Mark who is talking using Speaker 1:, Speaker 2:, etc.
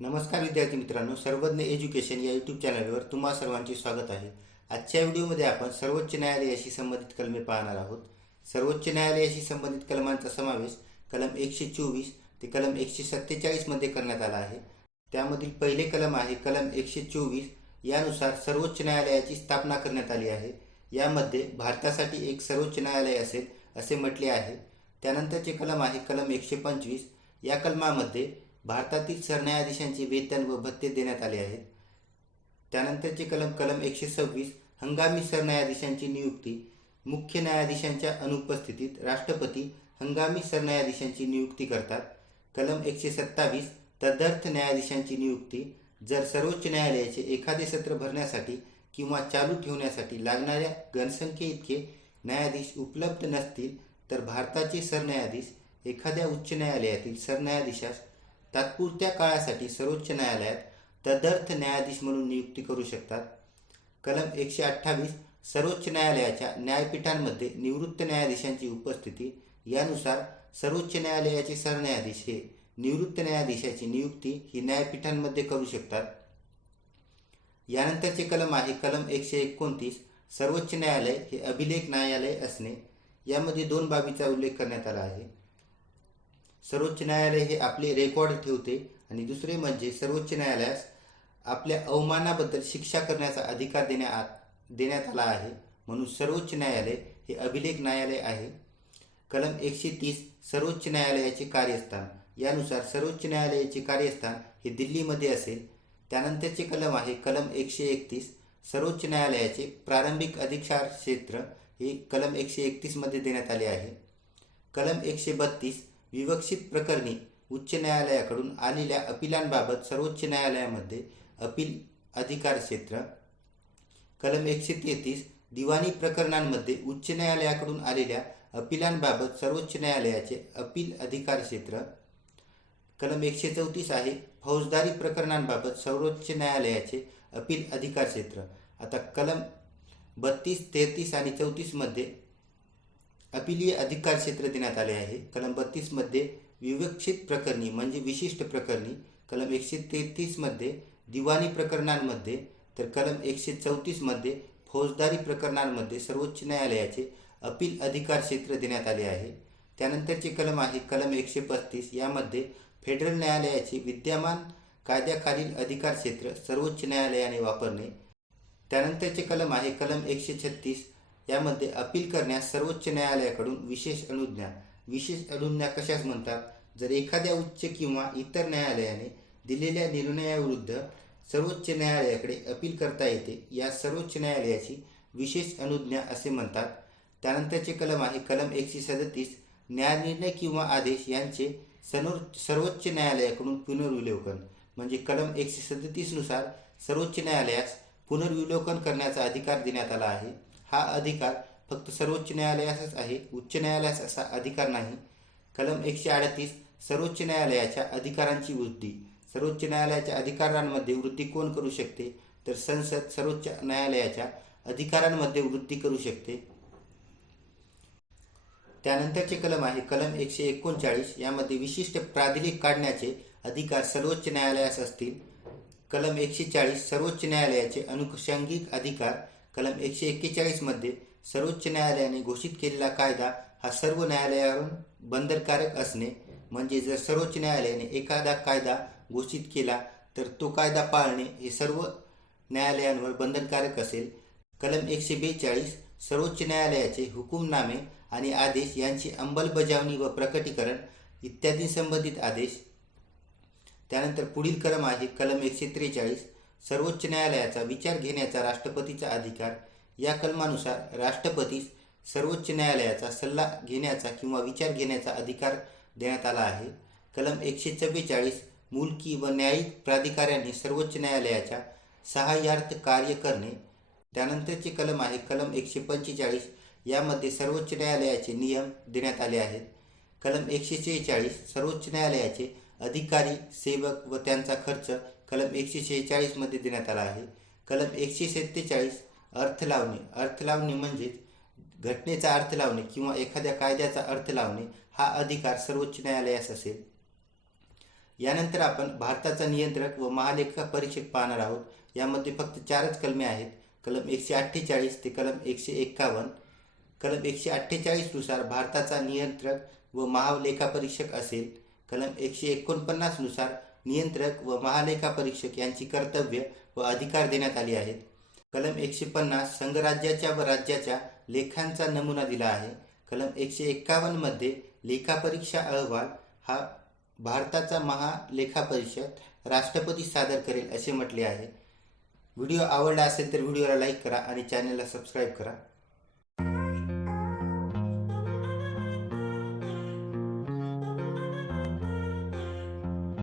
Speaker 1: नमस्कार विद्यार्थी मित्रांनो सर्वज्ञ एज्युकेशन या यूट्यूब चॅनलवर तुम्हा सर्वांचे स्वागत आहे. आजच्या व्हिडिओमध्ये आपण सर्वोच्च न्यायालयाशी संबंधित कलमे पाहणार आहोत. सर्वोच्च न्यायालयाशी संबंधित कलमांचा समावेश कलम एकशे चोवीस ते कलम एकशे सत्तेचाळीसमध्ये करण्यात आला आहे. त्यामधील पहिले कलम आहे कलम एकशे चोवीस. यानुसार सर्वोच्च न्यायालयाची स्थापना करण्यात आली आहे. यामध्ये भारतासाठी एक सर्वोच्च न्यायालय असेल असे म्हटले आहे. त्यानंतरचे कलम आहे कलम एकशे पंचवीस. या कलमामध्ये भारतातील सरन्यायाधीशांचे वेतन व भत्ते देण्यात आले आहेत. त्यानंतरचे कलम कलम एकशे सव्वीस हंगामी सरन्यायाधीशांची नियुक्ती मुख्य न्यायाधीशांच्या अनुपस्थितीत राष्ट्रपती हंगामी सरन्यायाधीशांची नियुक्ती करतात. कलम एकशे सत्तावीस तदर्थ न्यायाधीशांची नियुक्ती जर सर्वोच्च न्यायालयाचे एखादे सत्र भरण्यासाठी किंवा चालू ठेवण्यासाठी लागणाऱ्या घनसंख्ये इतके न्यायाधीश उपलब्ध नसतील तर भारताचे सरन्यायाधीश एखाद्या उच्च न्यायालयातील सरन्यायाधीशास तात्पुरत्या काळासाठी सर्वोच्च न्यायालयात तदर्थ न्यायाधीश म्हणून नियुक्ती करू शकतात. कलम एकशे अठ्ठावीस सर्वोच्च न्यायालयाच्या न्यायपीठांमध्ये निवृत्त न्यायाधीशांची उपस्थिती यानुसार सर्वोच्च न्यायालयाचे सरन्यायाधीश हे निवृत्त न्यायाधीशाची नियुक्ती ही न्यायपीठांमध्ये करू शकतात. यानंतरचे कलम आहे कलम एकशे एकोणतीस सर्वोच्च न्यायालय हे अभिलेख न्यायालय असणे. यामध्ये दोन बाबीचा उल्लेख करण्यात आला आहे. सर्वोच्च न्यायालय हे आपले रेकॉर्ड ठेवते. आणि दुसरे म्हणजे सर्वोच्च न्यायालयास आपल्या अवमानाबद्दल शिक्षा करण्याचा अधिकार देण्यात देण्यात आला आहे. म्हणून सर्वोच्च न्यायालय हे अभिलेख न्यायालय आहे. कलम एकशे तीस सर्वोच्च न्यायालयाचे कार्यस्थान. यानुसार सर्वोच्च न्यायालयाचे कार्यस्थान हे दिल्लीमध्ये असेल. त्यानंतरचे कलम आहे कलम एकशे एकतीस. सर्वोच्च न्यायालयाचे प्रारंभिक अधिकार क्षेत्र हे कलम एकशे एकतीसमध्ये देण्यात आले आहे. कलम एकशे बत्तीस विवक्षित प्रकरणी उच्च न्यायालयाकडून आलेल्या अपिलांबाबत सर्वोच्च न्यायालयामध्ये अपील अधिकार क्षेत्र कलम एकशे तेहतीस दिवाणी प्रकरणांमध्ये उच्च न्यायालयाकडून आलेल्या अपिलांबाबत सर्वोच्च न्यायालयाचे अपील अधिकार क्षेत्र कलम एकशे चौतीस आहे फौजदारी प्रकरणांबाबत सर्वोच्च न्यायालयाचे अपील अधिकार क्षेत्र. आता कलम बत्तीस तेहतीस आणि चौतीसमध्ये अपिलीय अधिकार क्षेत्र देण्यात आले आहे. कलम बत्तीसमध्ये विवक्षित प्रकरणी म्हणजे विशिष्ट प्रकरणी कलम एकशे तेहतीसमध्ये दिवाणी प्रकरणांमध्ये तर कलम एकशे चौतीसमध्ये फौजदारी प्रकरणांमध्ये सर्वोच्च न्यायालयाचे अपील अधिकार क्षेत्र देण्यात आले आहे. त्यानंतरचे कलम आहे कलम एकशे पस्तीस. यामध्ये फेडरल न्यायालयाचे विद्यमान कायद्याखालील अधिकार क्षेत्र सर्वोच्च न्यायालयाने वापरणे. त्यानंतरचे कलम आहे कलम एकशे छत्तीस. यामध्ये अपील करण्यास सर्वोच्च न्यायालयाकडून विशेष अनुज्ञा. विशेष अनुज्ञा कशास म्हणतात? जर एखाद्या उच्च किंवा इतर न्यायालयाने दिलेल्या निर्णयाविरुद्ध सर्वोच्च न्यायालयाकडे अपील करता येते या सर्वोच्च न्यायालयाची विशेष अनुज्ञा असे म्हणतात. त्यानंतरचे कलम आहे कलम एकशे सदतीस. न्यायनिर्णय किंवा आदेश यांचे सनो सर्वोच्च न्यायालयाकडून पुनर्विलोकन. म्हणजे कलम एकशे सदतीसनुसार सर्वोच्च न्यायालयास पुनर्विलोकन करण्याचा अधिकार देण्यात आला आहे. हा अधिकार फक्त सर्वोच्च न्यायालयासच आहे उच्च न्यायालयास असा अधिकार नाही. कलम एकशे अडतीस सर्वोच्च न्यायालयाच्या अधिकारांची वृद्धी सर्वोच्च न्यायालयाच्या अधिकारांमध्ये वृद्धी कोण करू शकते? तर संसद सर्वोच्च न्यायालयाच्या अधिकारांमध्ये वृद्धी करू शकते. त्यानंतरचे कलम आहे कलम एकशे एकोणचाळीस. यामध्ये विशिष्ट प्राधिलिक काढण्याचे अधिकार सर्वोच्च न्यायालयास असतील. कलम एकशे चाळीस सर्वोच्च न्यायालयाचे अनुषंगिक अधिकार कलम एकशे एक्केचाळीसमध्ये सर्वोच्च न्यायालयाने घोषित केलेला कायदा हा सर्व न्यायालयावरून बंधनकारक असणे म्हणजे जर सर्वोच्च न्यायालयाने एखादा कायदा घोषित केला तर तो कायदा पाळणे हे सर्व न्यायालयांवर बंधनकारक असेल. कलम एकशे बेचाळीस सर्वोच्च न्यायालयाचे हुकुमनामे आणि आदेश यांची अंमलबजावणी व प्रकटीकरण इत्यादी संबंधित आदेश. त्यानंतर पुढील कलम आहे कलम एकशे त्रेचाळीस. सर्वोच्च न्यायालयाचा विचार घेण्याचा राष्ट्रपतीचा अधिकार या कलमानुसार राष्ट्रपतीस सर्वोच्च न्यायालयाचा सल्ला घेण्याचा किंवा विचार घेण्याचा अधिकार देण्यात आला आहे. कलम एकशे चव्वेचाळीस मुलकी व न्यायिक प्राधिकाऱ्यांनी सर्वोच्च न्यायालयाच्या सहाय्यार्थ कार्य करणे त्यानंतरचे कलम आहे कलम एकशे पंचेचाळीस यामध्ये सर्वोच्च न्यायालयाचे नियम देण्यात आले आहेत. कलम एकशे शेहेचाळीस सर्वोच्च न्यायालयाचे अधिकारी सेवक व त्यांचा खर्च कलम एकशे शेहेचाळीसमध्ये देण्यात आला आहे. कलम एकशे सत्तेचाळीस अर्थ लावणे. अर्थ लावणे म्हणजेच घटनेचा अर्थ लावणे किंवा एखाद्या कायद्याचा अर्थ लावणे हा अधिकार सर्वोच्च न्यायालयास असेल. यानंतर आपण भारताचा नियंत्रक व महालेखा परीक्षक पाहणार आहोत. यामध्ये फक्त चारच कलमे आहेत. कलम एकशे अठ्ठेचाळीस ते कलम एकशे एक्कावन्न. कलम एकशे अठ्ठेचाळीसनुसार भारताचा नियंत्रक व महालेखा परीक्षक असेल. कलम एकशे एकोणपन्नासनुसार नियंत्रक व महालेखा परीक्षक यांची कर्तव्य व अधिकार देण्यात आले आहेत. कलम एकशे पन्नास संघराज्याच्या व राज्याच्या लेखांचा नमुना दिला आहे. कलम एकशे एक्कावन्नमध्ये लेखापरीक्षा अहवाल हा भारताचा महालेखा परिषद राष्ट्रपती सादर करेल असे म्हटले आहे. व्हिडिओ आवडला असेल तर व्हिडिओला लाईक करा आणि चॅनलला सबस्क्राईब करा.